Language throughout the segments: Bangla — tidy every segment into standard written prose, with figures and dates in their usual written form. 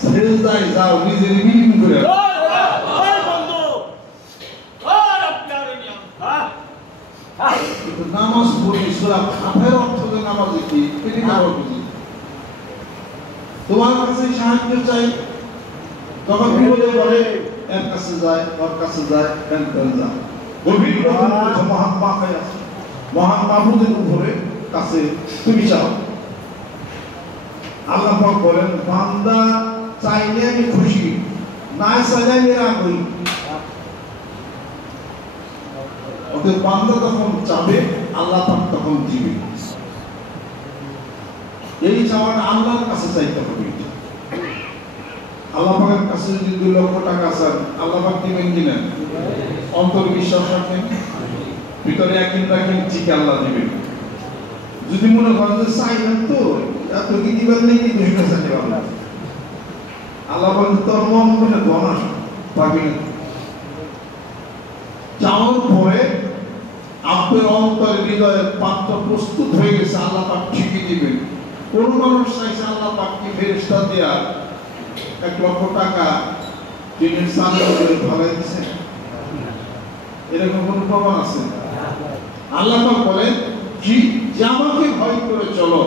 সেজদায় যাও, নিজের বিলীন করে দাও। কিন্তু নামাজ পড়ি, সূরা কাফের অর্থ যে নামাজে কি এটি না বুঝি। তোমার কাছে সাহায্য চাই, তখন বিপদে পড়ে এর কাছে যায়, ওর কাছে যায়, এর কাছে যায়। গভীর মহান মাফে আছে, মহান মাহবুদের উপরে কাছে তুমি চাও। আল্লাহ পাক বলেন, বান্দা চাইলে আমি খুশি, না চাইলে আমি রাগ হই। ওদের বান্দা তখন চাবে, আল্লাহ পাক তখন দিবে। এই চাওয়াটা আল্লাহর কাছে চাইতে হবে। আল্লাহ পাকের কাছে যদি 2 লক্ষ টাকা চান, আল্লাহ পাক দিবেন কিনা? অন্তর বিশ্বাস রাখেন, ভিতরে একদিন রাখেন, ঠিক আল্লাহ দিবেন। যদি মনে করেন যে চাইলাম তো এত কি দিবেন নেই, কিন্তু সেটা চাইতে পারলাম, আল্লাহ বলেন তোর মন মনে গণাস পাবি না। চাওয়ার পরে আপনার অন্তরের হৃদয়ের পাত্র প্রস্তুত হয়ে গেছে, আল্লাহ পাক ঠিকই দিবেন। কোন মানুষ চাইছে আল্লাহ পাককে ফেরেশতা দেয়া 1 লক্ষ টাকা যিনি সামনে করে ভাড়াই দিয়েছেন? এরকম কোন প্রমাণ আছে? আল্লাহ পাক বলেন যে আমাকে ভয় করে চলো,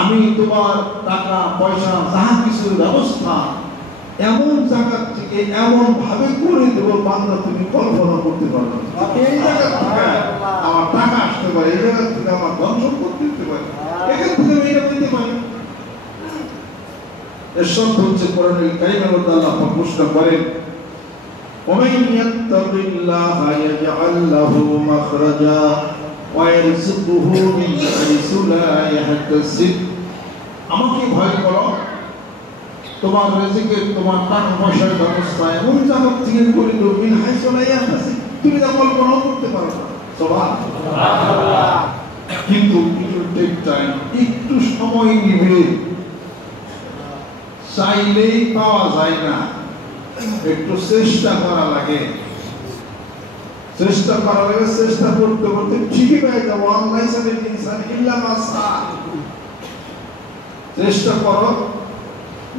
আমি তোমার টাকা পয়সা যাহা কিছুর ব্যবস্থা এমন জায়গা থেকে এমন ভাবে করে দেবো, বান্দা তুমি কল্পনা করতে পারবে না। এই জায়গা থেকে আমার টাকা আসতে পারে, এই জায়গা থেকে আমার ধন সম্পদ দিতে পারে, এখান থেকে আমি এটা দিতে পারি। এর সব হচ্ছে কোরআনুল কারীমের মধ্যে আল্লাহ পাক ঘোষণা করেন, وَمَن يَتَّقِ اللَّهَ يَجْعَل لَّهُ مَخْرَجًا وَيَرْزُقْهُ مِنْ حَيْثُ لَا يَحْتَسِبُ। আমাকে ভয় করো, তোমার রিজিকের, তোমার টাকা পয়সার ব্যবস্থা এমন জায়গা থেকে করে দেব, মিন হাইসু লা ইয়াহতাসিব, তুমি তা কল্পনা করতে পারো না। সুবহানাল্লাহ। কিন্তু একটু সময় নিবে, চাইলেই পাওয়া যায় না, একটু চেষ্টা করা লাগে। চেষ্টা করা লাগে, চেষ্টা করতে করতে ঠিকই পেয়ে যাবো। আল্লাহ ইনসান ইল্লা মা সা, চেষ্টা করো,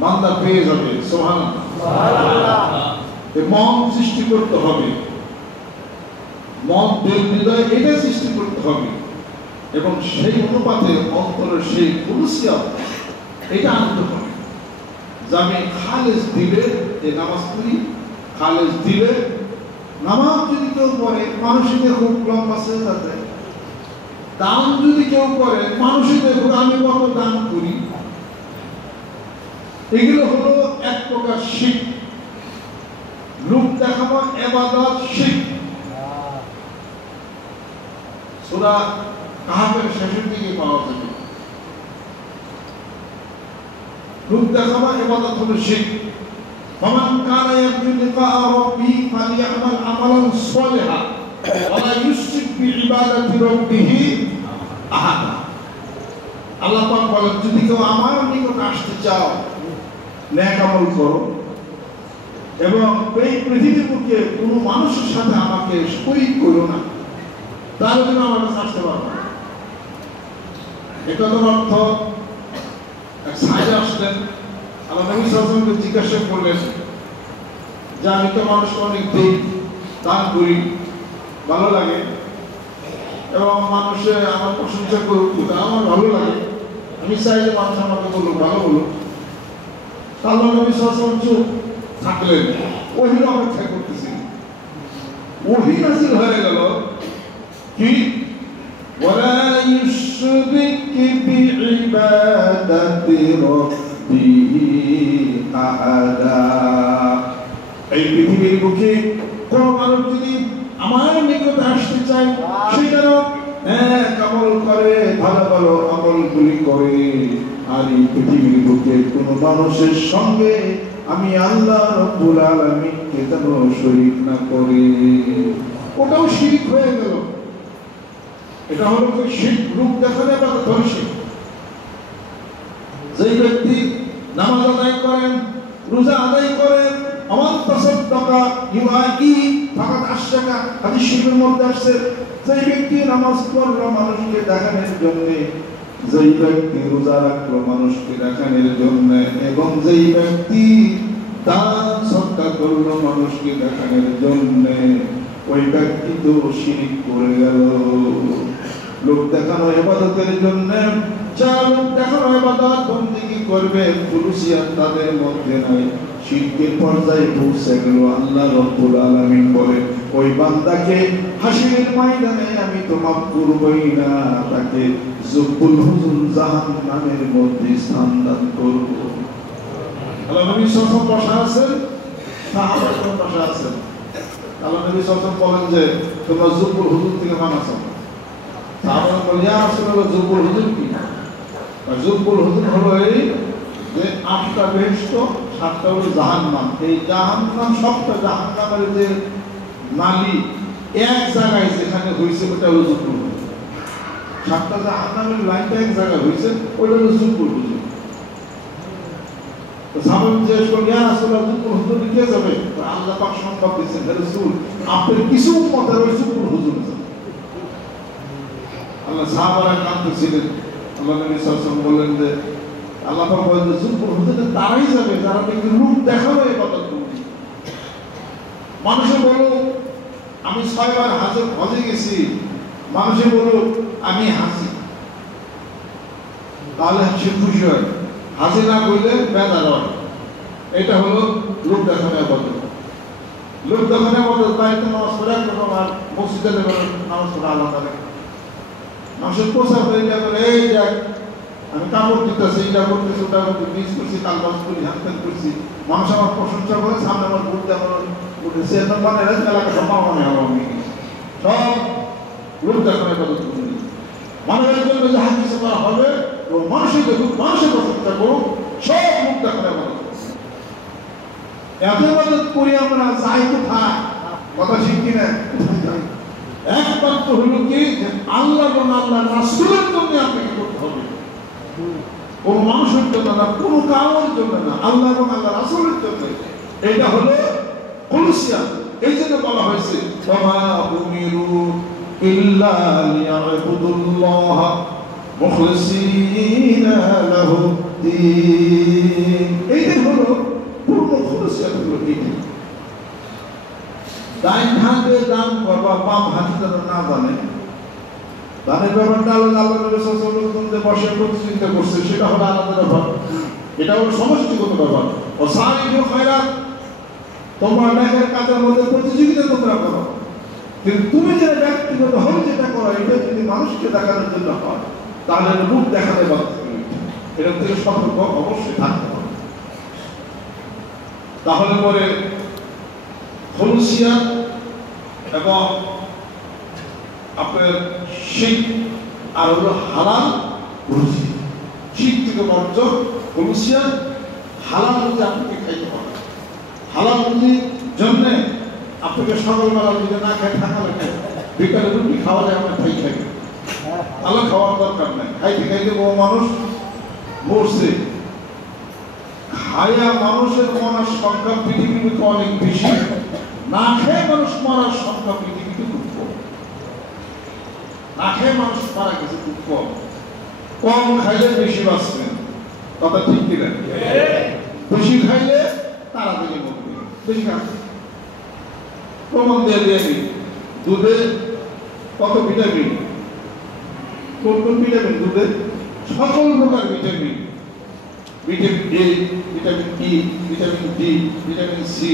বান্দা পেয়ে যাবে। সুবহানাল্লাহ। এই মন সৃষ্টি করতে হবে, মন হৃদয় এটা সৃষ্টি করতে হবে, এবং সেই অনুপাতে অন্তরের সেই খুলুসিয়ত এটা আনতে হবে। যে আমি খালেস দিলে এই নামাজ পড়ি, খালেস দিলে নামাজ যদি কেউ পড়ে মানুষই দেখুক লম্বা সেজদা দেয়, দান যদি কেউ করে মানুষই দেখুক আমি কত দান করি। এগুলো হলো এক প্রকার শিরক, লোক দেখানো ইবাদত শিরক। সূরা কাহফের শেষের দিকে পাওয়া যাবে, লোক দেখানো ইবাদত হলো শিরক। فمن كان يرجو لقاء ربه فليعمل عملا صالحا ولا يشرك بعبادة ربه أحدا। আল্লাহ পাক বলেন, যদি কেউ আমার নিকট আসতে চাও নেক আমল করো, এবং এই পৃথিবীর বুকে কোনো মানুষের সাথে আমাকে শরীক করো না, তাহলে তুমি আমার কাছে আসতে পারবে না। এটা তো অর্থ এক সাইডে আসলেন, আল্লাহ নবী সাল্লাল্লাহু আলাইহি ওয়াসাল্লামকে জিজ্ঞাসা করলেন যে আমি তো মানুষকে অনেক দিই, দান করি, ভালো লাগে, এবং মানুষে আমার প্রশংসা করুক, আমার ভালো লাগে, আমি চাই যে মানুষ আমাকে বলুক, ভালো বলুক। আল্লাহ নবী সাল্লাল্লাহু আলাইহি ওয়াসাল্লাম চুপ থাকলেন, ওহীর অপেক্ষা করতেছেন। ওহী নাযিল হয়ে গেল কি ওয়ালা ইউশরিক বিইবাদাতি রাব্বিহি আহাদা। এই পৃথিবীর বুকে কোন মানুষ যদি আমার নিকট আসতে চায়, সে যেন আমল করে, ভালো ভালো আমলগুলি করে, আর এই পৃথিবীর বুকে কোন মানুষের সঙ্গে আমি আল্লাহ রাব্বুল আলামিনকে যেন শরীক না করি। ওটাও শিরক হয়ে গেল। এটা হলো শিরক, রূপ দেখালে বা ধর্ষিক। যেই ব্যক্তি নামাজ আদায় করেন, রোজা আদায় করেন, আমার তাসাদ্দাকা ইউআই ফাকাত আশরাকা, হাদিস শরীফের মধ্যে আসছে, যেই ব্যক্তি নামাজ পড়লো মানুষকে দেখানোর জন্য, যেই ব্যক্তি রোজা রাখলো মানুষকে দেখানোর জন্য, এবং যেই ব্যক্তি দান সদকা করলো মানুষকে দেখানোর জন্য, ওই ব্যক্তি তো শিরক করে গেল। লোক দেখানো ইবাদতের জন্য, যা লোক দেখানো ইবাদত বন্দেগী করবে, খুলুসিয়াত তাদের মধ্যে নাই, শিরকের পর্যায়ে পৌঁছে গেল। আল্লাহ রাব্বুল আলামিন বলে, ওই বান্দাকে হাসরের ময়দানে আমি তো মাফ করবই না, তাকে যুবুল হুজুর জাহান্নামের মধ্যে স্থান দান করব। আল্লাহ নবী সাল্লাল্লাহু আলাইহি ওয়াসাল্লাম বসা আছেন, সাহাবাগণ বসা আছেন। আল্লাহ নবী সাল্লাল্লাহু আলাইহি ওয়াসাল্লাম বলেন যে তোমরা যুবুল হুজুর থেকে মানাছো। সাহাবাগণ বলে, ইয়া রাসূলুল্লাহ, যুবুল হুজুর কি? যুবুল হুজুর হলো এই যে 8টা বেহেশত, 7টা হলো জাহান্নাম। এই জাহান্নাম, সবটা জাহান্নামের যে নালী এক জায়গায় যেখানে হয়েছে ওটা হলো যুবুল হুজুর। 7টা জাহান্নামের লাইনটা এক জায়গায় হয়েছে, ওটা হলো যুবুল হুজুর। তো সাহাবাগণ জিজ্ঞেস করলেন, ইয়া রাসূলুল্লাহ, যুবুল হুজুর কে যাবে? আল্লাহ পাক সংবাদ দিয়েছেন, হে রাসূল, আপনার কিছু উম্মতের ওই যুবুল হুজুর যাবে। আল্লাহ সাহাবারা কাঁদতেছিলেন। আল্লাহ নবী সাল্লাল্লাহু আলাইহি ওয়াসাল্লাম বললেন যে আল্লাহ পাক বলেন যে যুবুল হুজুর তারাই যাবে যারা নাকি রূপ দেখানো ইবাদত করবে। মানুষে বলো আমি 6 বার হজে গেছি, মানুষে বলো আমি হাসি, তাহলে সে খুশি হয়। হাসি না করলে বেজার হয়। এটা হলো লোক দেখানো ইবাদত। লোক দেখানো ইবাদত বাড়িতে নামাজ পড়ে একরকম, আর মসজিদে নামাজ পড়া আলাদা। মানুষের প্রচার হয়ে যাবে, এই দেখ আমি কাপড় দিতেছি, এটা করতেছি, ওটা করতে মিস করছি, কালবাস করি, হাতখান করছি, মানুষ আমার প্রশংসা করে, সামনে আমার ঘুরতে আমার উঠেছে, এত মানে এলাকা সম্ভব মনে হবে আমি সব লোক দেখানো ইবাদত করি। মানুষের জন্য যাহা কিছু করা হবে ও মানুষের দেখুক, মানুষের প্রশংসা করুক, সব লোক দেখানো ইবাদত। এত ইবাদত করি আমরা, যাই কোথায়? কথা ঠিক কিনা? একমাত্র হলো কি আল্লাহ এবং আল্লাহ রাসূলের জন্য আপনাকে করতে হবে, কোন মানুষের জন্য না, কোন কারোর জন্য না, আল্লাহ এবং আল্লাহ রাসূলের জন্য। এটা হলো খুলুসিয়াত। এই জন্য বলা হয়েছে ওয়া উমিরু ইল্লা লিয়াবুদুল্লাহ মুখলিসিনা লাহু দ্বীন। এইটা হলো পূর্ণ খুলুসিয়াত। হলো এইটা ডাইন হাতে দান করবা, বাম হাতে যেন না জানে। দানের ব্যাপারটা আল্লাহ নবী সাল্লাল্লাহু আলাইহি ওয়াসাল্লাম বসে চিন্তা করছে, সেটা হলো আলাদা ব্যাপার। এটা হলো সমষ্টিগত ব্যাপার। ও সারিফু খায়রাত, তোমরা নেকের কাজের মধ্যে প্রতিযোগিতা তোমরা করো, কিন্তু তুমি যে ব্যক্তিগত ভাবে যেটা করো, এটা যদি মানুষকে দেখানোর জন্য হয়, তাহলে রূপ দেখাতে বাধ্য। এটা থেকে সতর্ক অবশ্যই থাকতে হবে। তাহলে পরে খুলুসিয়াত এবং আপনার শিরক আর হলো হালাল রুজি। শিরক থেকে বর্জন, খুলুসিয়াত, হালাল রুজি আপনাকে খাইতে হবে। হালাল রুজির জন্য আপনাকে সকালবেলা যদি না খেয়ে থাকা লাগে, বিকালে রুটি খাওয়া যায়, আমরা খাই খাই, আল্লাহ খাওয়ার দরকার নাই। খাইতে খাইতে বহু মানুষ মরছে। খায়া মানুষের মরার সংখ্যা পৃথিবীতে অনেক বেশি, না খেয়ে মানুষ মরার সংখ্যা পৃথিবীতে খুব কম। না খেয়ে মানুষ মারা গেছে খুব কম। কম খাইলে বেশি বাঁচবেন, কথা ঠিক কিনা? বেশি খাইলে তাড়াতাড়ি মরবে। বেশি খান, প্রমাণ দিয়ে দিয়ে দিই। দুধে কত ভিটামিন, কোন কোন ভিটামিন? দুধে সকল প্রকার vitamin, vitamin A, vitamin E, vitamin D, vitamin C,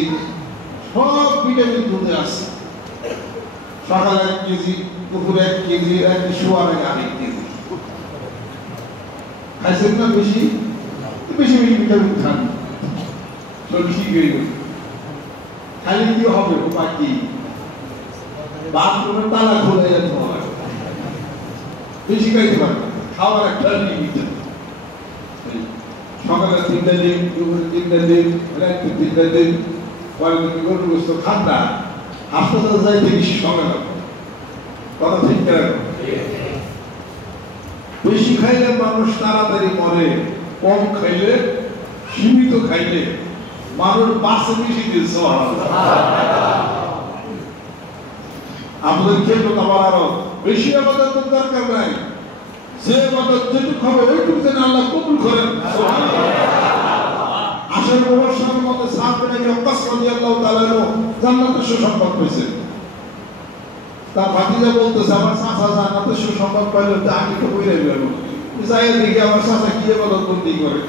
সব ভিটামিন দুধে আছে। সকালে 1 কেজি, দুপুরে 1 কেজি, শোয়ার আগে 1 কেজি খাইছেন না? বেশি বেশি বেশি ভিটামিন খান, শরীর ঠিক হয়ে যাবে। খালি কি হবে? বাকি বাথরুমের তালা খুলে যেতে হবে, বেশি খাইতে পারবে। খাওয়ার একটা লিমিট, সকালে 3টা ডিম, দুপুরে 3টা ডিম, রাতে 3টা ডিম, পরে দিকে গরু গোস্ত খান না, হাসপাতালে যাইতে বেশি সময় লাগবে। কথা ঠিক করে বেশি খাইলে মানুষ তাড়াতাড়ি মরে, কম খাইলে, সীমিত খাইলে মানুষ বাঁচে বেশি দিন। আমাদের খেয়ে তো আবার আরো বেশি আমাদের দরকার নাই। যে ইবাদত যেটুকু হবে ওইটুকু যেন আল্লাহ কবুল করেন। আশার প্রবাসের মধ্যে সাদ বিন আবি ওয়াক্কাস রাদিয়াল্লাহু তাআলা জান্নাতের সুসংবাদ পেয়েছেন। তার ভাতিজা বলতেছে আমার চাচা জান্নাতের সুসংবাদ পাইলো তা আমি তো বইরে গেল। যাই দেখি আমার চাচা কি ইবাদত বন্দি করে।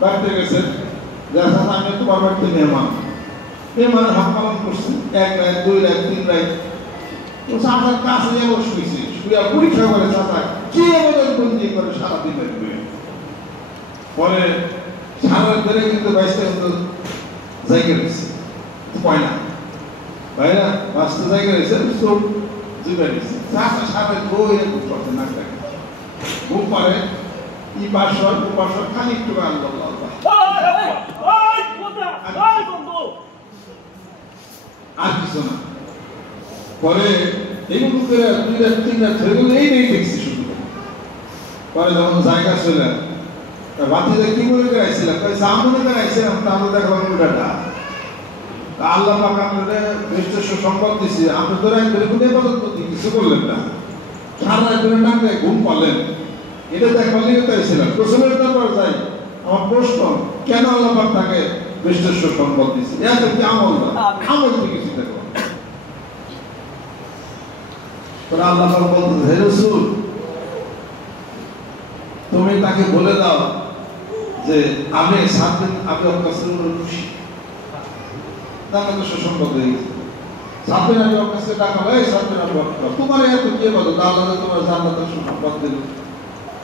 বাড়িতে গেছেন, যা চাচা আমি তোমার বাড়িতে মেহমান। মেহমান হক পালন করছি 1 রাত 2 রাত 3 রাত। তো চাচার কাছে যাবো শুয়েছি, শুয়ে পরীক্ষা করে চাচা কি ইবাদত বন্দি করে সারাদিন লাগবে। পরে সারা ধরে কিন্তু 22টা কিন্তু জায়গা রয়েছে পয়না ভাইরা 5টা জায়গা রয়েছে সব জুড়ে রয়েছে। চাচা সারা বই এরকম করতে না থাকে ঘুম পারে ই পাশর ও পাশর খালি একটু আল্লাহ আর কিছু না। পরে এইগুলো করে 2 রাত 3 রাত ধরে এই নেই দেখছি শুধু। পরে যখন জায়গা চলে বাতিজা কি বলে গাইছিলাম সামনে গাইছিলাম তাহলে দেখলাম উল্টাটা। আল্লাহ পাক আপনাদের বেশ সম্পদ দিচ্ছে, আপনি তো রাত ধরে কোনো ইবাদত করতে কিছু করলেন না, সারা রাত ধরে না খেয়ে ঘুম পালেন। এটা দেখবার লিগে গাইছিলাম। প্রশ্নের তারপর যাই আমার প্রশ্ন, কেন আল্লাহ পাক তাকে বেশ সম্পদ দিচ্ছে? এত কি আমল না, আমল তো কিছু দেখো। আল্লাহ পাক বলতে হে রাসূল তুমি তাকে বলে দাও যে আমি 7 দিন আবু ওয়াক্কাসের খুশি, তাকে তো সুসংবাদ হয়ে গেছে। 7 দিন আবু ওয়াক্কাসকে ডাকা হয়, 7 দিন আবু ওয়াক্কাস তোমার এত কি বলো, আল্লাহ তোমার জান্নাতের সুসংবাদ দিল।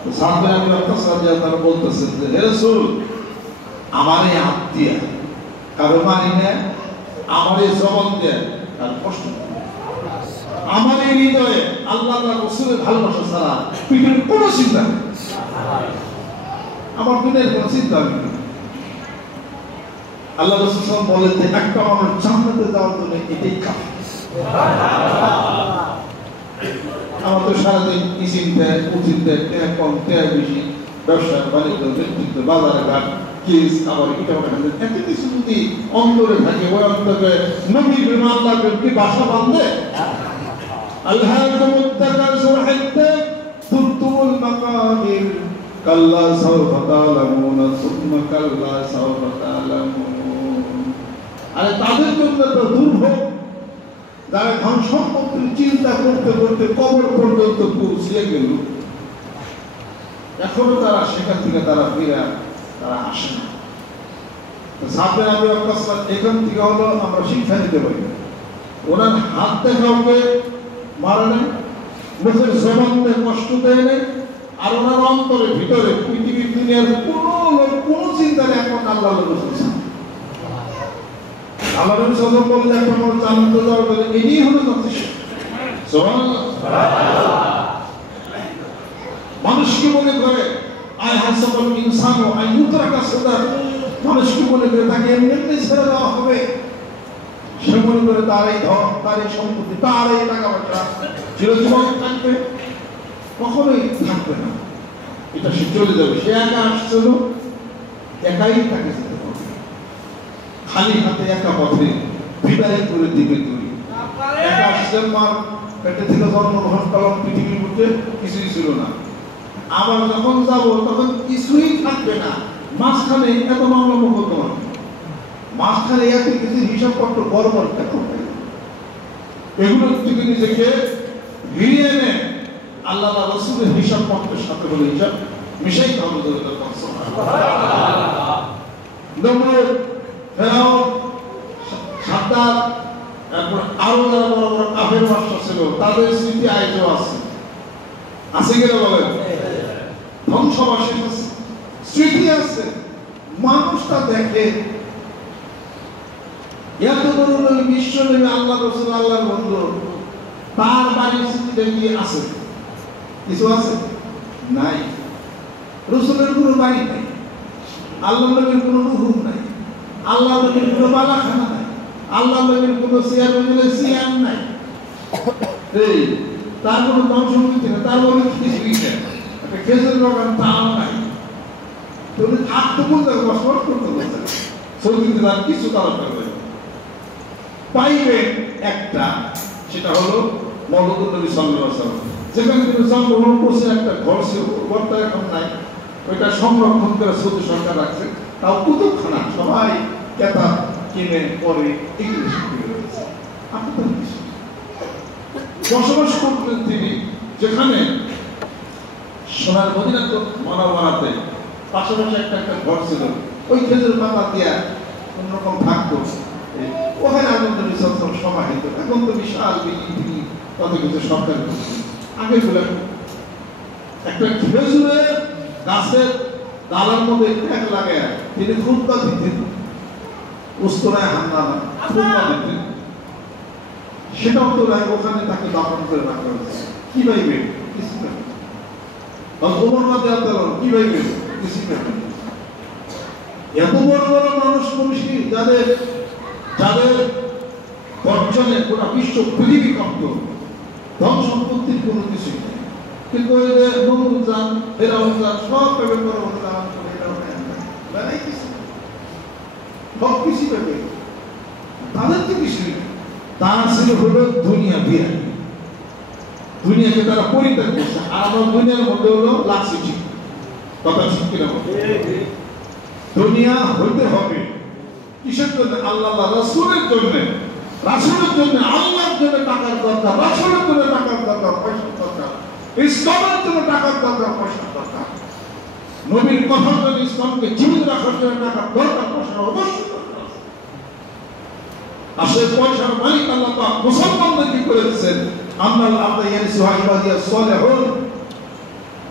তো 7 দিন আবু ওয়াক্কাস রাদিয়াল্লাহু তাআলা বলতেছেন যে হে রাসূল আমার এই আত্মীয় কারো মানি না, আমার এই জবান দেয় আর কষ্ট, আমার এই হৃদয়ে আল্লাহ তাআলা রাসূলের ভালোবাসা ছাড়া পৃথিবীর কোনো চিন্তা নেই, আমার দুনিয়ার কোনো চিন্তা নেই। আল্লাহ রাসূল সাল্লাল্লাহু আলাইহি ওয়াসাল্লাম বলেন যে একটা মানুষ জান্নাতে যাওয়ার জন্য এটাই কাফি। আমার তো সারাদিন চিন্তা উচিন্তা কম বেশি, ব্যবসা বাণিজ্য নেতৃত্ব বাজারে ঘাট কেস আবার এটা এত কিছু যদি অন্তরে থাকে ওই অন্তরে নবী বিমান আল্লাহ কি বাসা বাঁধবে? আল্লাহ তুলতুল মাকাবির কাল্লা সাওফা তা'লামুন সুম্মা কাল্লা সাওফা তা'লামুন। আরে তাদের জন্য তো দুর্ভোগ, যারা ধন সম্পত্তির চিন্তা করতে করতে কবর পর্যন্ত পৌঁছে গেল, এখনো তারা সেখান থেকে তারা ফিরে তারা আসে না। সাবের আবু ওয়াক্কাস এখান থেকে হলো আমরা শিক্ষা দিতে পারি, ওনার হাত দেখা ওকে মারে নাই, মুখের জবান দিয়ে কষ্ট দেয় নাই, আর ওনার অন্তরের ভিতরে পৃথিবীর দুনিয়ার কোনো চিন্তা নেই, এখন আল্লাহ আল্লাহ নবী সাল্লাল্লাহু আলাইহি ওয়াসাল্লাম বললেন এখন আমার জান্নাতে যাওয়ার জন্য এটাই হলো যথেষ্ট। সুবহানাল্লাহ। মানুষ কি মনে করে আয় হাসাবুল ইনসানু আন ইউতরাকা সুদা, মানুষ কি মনে করে তাকে এমনি ছেড়ে দেওয়া হবে? সে মনে করে তার এই ধন, তার এই সম্পত্তি, তার এই টাকা পয়সা চিরজীবন থাকবে, কখনোই থাকবে না, এটা সে চলে যাবে। সে একা আসছিল, একাই তাকে যেতে হবে, খালি হাতে একা পথে বিদায় করে দিবে তৈরি। একা আসছেন, মার পেটে থেকে জন্মগ্রহণ করলাম, পৃথিবীর মধ্যে কিছুই ছিল না, আবার যখন যাব তখন কিছুই থাকবে না, মাঝখানে এত মামলা মোকদ্দমা, মাঝখানে এত কিছু হিসাবপত্র বড় বড় এগুলো থেকে নিজেকে ফিরিয়ে এনে আল্লাহ রাসূলের হিসাবপত্রের সাথে বলে হিসাব মিশাইতে হবে। নমরুদ, ফেরাউন, সাদ্দাত, তারপর আরো যারা বড় বড় কাফের বাদশা ছিল তাদের স্মৃতি আজও আছে, আছে কিনা বলেন? ধ্বংসবাসী আছে, স্মৃতি আছে, মানুষটা দেখে এত বড় নবী, বিশ্ব নবী, আল্লাহ রাসূল, আল্লাহর বন্ধু, তার বাড়ির স্মৃতিটা কি আছে? কিছু আছে? নাই। রাসূলের কোনো বাড়ি নাই, আল্লাহ নবীর কোনো রুহুম নাই, আল্লাহ নবীর কোনো বালাখানা নাই, আল্লাহ নবীর কোনো সিয়ার নাই, এই তার কোনো ধন সম্পত্তি নেই, তার বলে কিছুই নেই, একটা খেজুর বাগান তাও নাই। তুমি আত্মপূর্ণের বসবাস করতে বলছেন, সৌদিতে তার কিছু তারা পাইবে একটা, সেটা হলো মওলানা নবী সাল্লাল্লাহু আলাইহি ওয়াসাল্লাম যেখানে তিনি জন্মগ্রহণ করছেন, একটা ঘর ছিল, ঘরটা এখন নাই, ওইটা সংরক্ষণ করে সৌদি সরকার রাখছে। তাও কুতুবখানা, সবাই কেতাব কিনে পড়ে, ইংলিশ বসবাস করতেন তিনি। যেখানে সোনার মদিনা মনোবরাতে পাশাপাশি একটা একটা ঘর ছিল, ওই খেজুর পাতা দিয়া কোনরকম থাকতো, ওখানে আনন্দ বিসর্জন সমাহিত। এখন তো বিশাল বিল্ডিং, কত কিছু সরকার আগে বলে একটা খেজুরের গাছের ডালার মধ্যে ট্যাগ লাগায় তিনি খুতবা দিতেন, উস্তরায় হামলা খুতবা দিতেন। সেটাও তো ওখানে তাকে দাফন করে রাখা হয়েছে। কি ভাইবে কিছু না, কি ভাইবে কিছু না। এত বড় বড় মানুষ মনীষী যাদের যাদের অর্জনে গোটা বিশ্ব পৃথিবী কপ্ত, ধন সম্পত্তির কোনো কিছু নেই, কিন্তু ওই যে নমরুজান, ফেরাউনজান সব পেবে করে সব কিছু পেবে, তাদের তো কিছু নেই। তারা ছিল হলো দুনিয়া বিরানি, দুনিয়াকে তারা পরিত্যাগ করছে। আর আমার দুনিয়ার মধ্যে হলো লাগছে ঠিক কথা, ঠিক কিনা? দুনিয়া হইতে হবে কিসের জন্য? আল্লাহ রাসূলের জন্য, রাসূলের জন্য, আল্লাহর জন্য টাকার দরকার, রাসূলের জন্য টাকার দরকার, পয়সার দরকার, ইসলামের জন্য টাকার দরকার, পয়সার দরকার, নবীর কথার জন্য, ইসলামকে জীবিত রাখার জন্য টাকার দরকার, পয়সার অবশ্যই দরকার। আসলে পয়সার মালিক আল্লাহ পাক মুসলমানদের কি করে দিয়েছেন? আল্লাহ ইয়ারিসু ইবাদিয়া সালিহুন,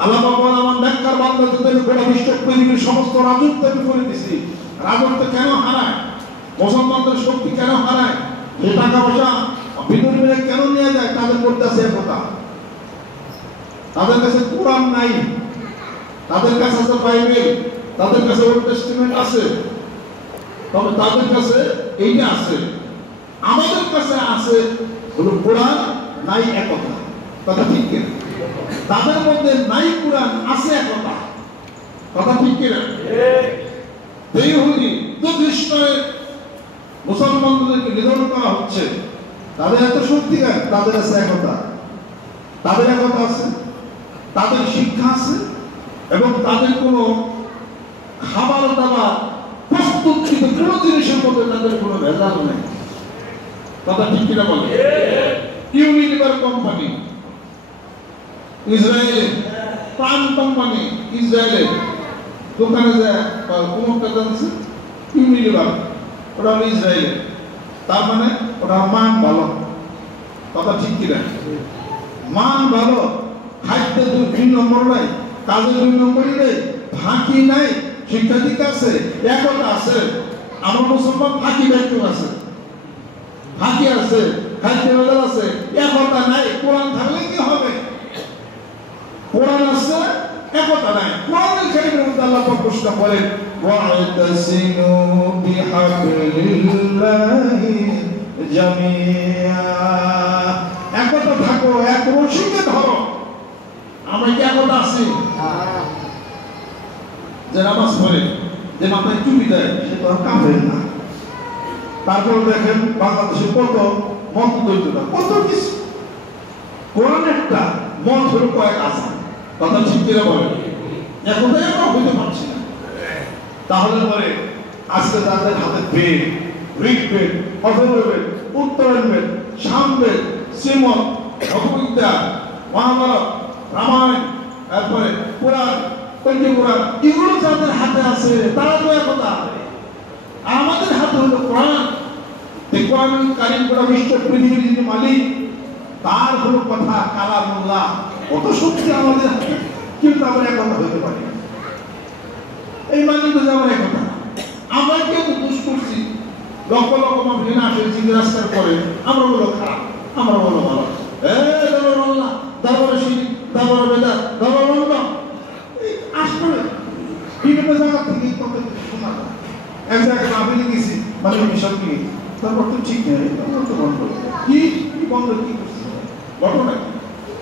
আল্লাহ পাক বলেন আমার নেককার বান্দাদের গোটা বিশ্ব পৃথিবীর সমস্ত রাজত্ব আমি করে দিয়েছি। রাজত্ব কেন হারায়? মুসলমানদের শক্তি কেন হারায়? যে টাকা পয়সা বিদুর্মীরা কেন নিয়ে যায়? তাদের করতে আছে কথা, তাদের কাছে কোরআন নাই, তাদের কাছে আছে বাইবেল, তাদের কাছে ওল্ড টেস্টামেন্ট আছে, তবে তাদের কাছে এইটা আছে। আমাদের কাছে আছে হলো কোরআন, নাই একতা, কথা ঠিক কিনা? তাদের মধ্যে নাই কোরআন, আছে একতা, কথা ঠিক কিনা? ইহুদি মুসলমানদেরকে নিধন করা হচ্ছে, তাদের এত শক্তিকার, তাদের আছে একতা, তাদের একতা আছে, তাদের শিক্ষা আছে, এবং তাদের কোনো খাবার দাবার প্রস্তুতকৃত কোনো জিনিসের মধ্যে তাদের কোনো ভেজাল নেই, কথা ঠিক কিনা বলে? ইউনিলিভার কোম্পানি ইসরায়েলে, প্রাণ কোম্পানি ইসরায়েলে, দোকানে যায় কোনটা জানছে ইউনিলিভার, ওটা হলো ইসরায়েলে, তার মানে ওটা মান ভালো, কথা ঠিক কিনা? মান ভালো, খাদ্যে 2 নম্বর নাই, কাজে 2 নম্বরই নেই, ফাঁকি নাই, শিক্ষা দিক আছে, একতা আছে। আমার মুসলমান ফাঁকি ব্যক্ত আছে, ফাঁকি আছে, খাদ্য বেদাল আছে, একতা নাই। কোরআন থাকলে কি হবে? কোরআন আছে, একতা নাই। কোরআনের কারিমের মধ্যে আল্লাহ পাক ঘোষণা করেন ওয়া'তাসিমু বিহাবলিল্লাহি জামিআ, একতা থাকো, এক রশিকে ধরো। আমরা কি একতা আছি? যে নামাজ পড়ে, যে মাথায় টুপি দেয়, সে তো কাফের না। তারপর দেখেন বাংলাদেশে কত মত দ্বৈততা, কত কিছু। কোরআন একটা, মত হলো কয়েক আছে, কথা ঠিক করে বলে। এখন তো আমরা হইতে পারছি না। তাহলে পরে আজকে তাদের হাতে বেদ, ঋগ্বেদ, অথর্ববেদ, উত্তরায়ণবেদ, সামবেদ, শ্রীমদ, ভগবদ্গীতা, মহাভারত, রামায়ণ, তারপরে পুরাণ, পঞ্চপুরাণ, এগুলো যাদের হাতে আছে তারা তো একতা। আর আমাদের হাতে হলো কোরআন। কোরআন কারিম গোটা বিশ্ব পৃথিবীর যিনি মালিক, তার হলো কথা কালামুল্লাহ, কত শক্তি আমাদের হাতে, কিন্তু আমরা একতা হইতে পারি না। এই মালিক তো আমার একতা। আমরা কেউ দোষ করছি, লক্ষ লক্ষ মানুষ না আসে জিজ্ঞাসা করে, আমরা বলো খারাপ, আমরা বলো ভালো। দাবর দাবর শিখ, দাবর বেদা, দাবর বললাম আসলে বিভিন্ন জায়গা থেকে কত কিছু শোনা যায়। এক জায়গায় মাহফিলে গেছি, মানে মিশন নিয়ে, তারপর তো ঠিক নেই, তো বন্ধ কি বন্ধ কি করছে ঘটনা কি?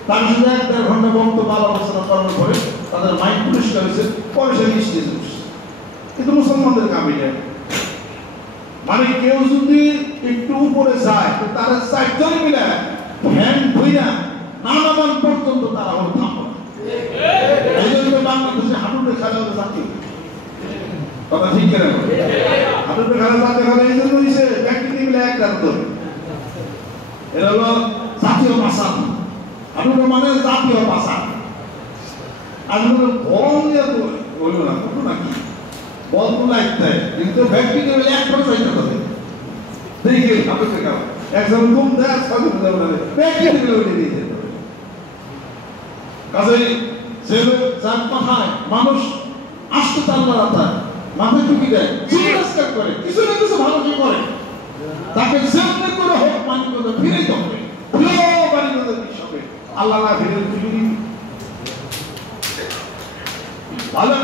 তার সাথে 1-1.5 ঘন্টা বক্তব্য আলোচনা করার পরে তাদের মাইন্ড পরিষ্কার হয়েছে, পরে সে নিশ্চিত হচ্ছে। কিন্তু মুসলমানদের কামে যায়, মানে কেউ যদি একটু উপরে যায়, তারা 4 জন মিলে ফ্যান ধুইয়া নানামান পর্যন্ত তারা হল থামো। এই জন্য বাংলাদেশে হাঁটুতে খেলা হলে জাতি কথা ঠিক কেন হাঁটুতে খেলা জাতি খেলা এই জন্য হয়েছে ব্যক্তি মিলে এক রাত ধরে এটা হলো জাতীয় ভাষা। হাঁটুতে মানে জাতীয় ভাষা। আর বল দিয়ে বলবো না কত নাকি বল তো লাগতে কিন্তু ব্যক্তি মিলে এক করে চাইতে হবে দেখি হাঁটুতে খেলা একজন ঘুম দেয় ছয় ব্যক্তি মিলে ওই দিয়ে কাজেই যে যার কথায় মানুষ আসতে চান না মাথায় টুকি দেয় জিজ্ঞাসা করে কিছু না কিছু ভালো কি করে তাকে যেমনি করে হোক মানিকতা ফিরে যাবে মানিকতা হিসাবে আল্লাহ ফিরে ভালো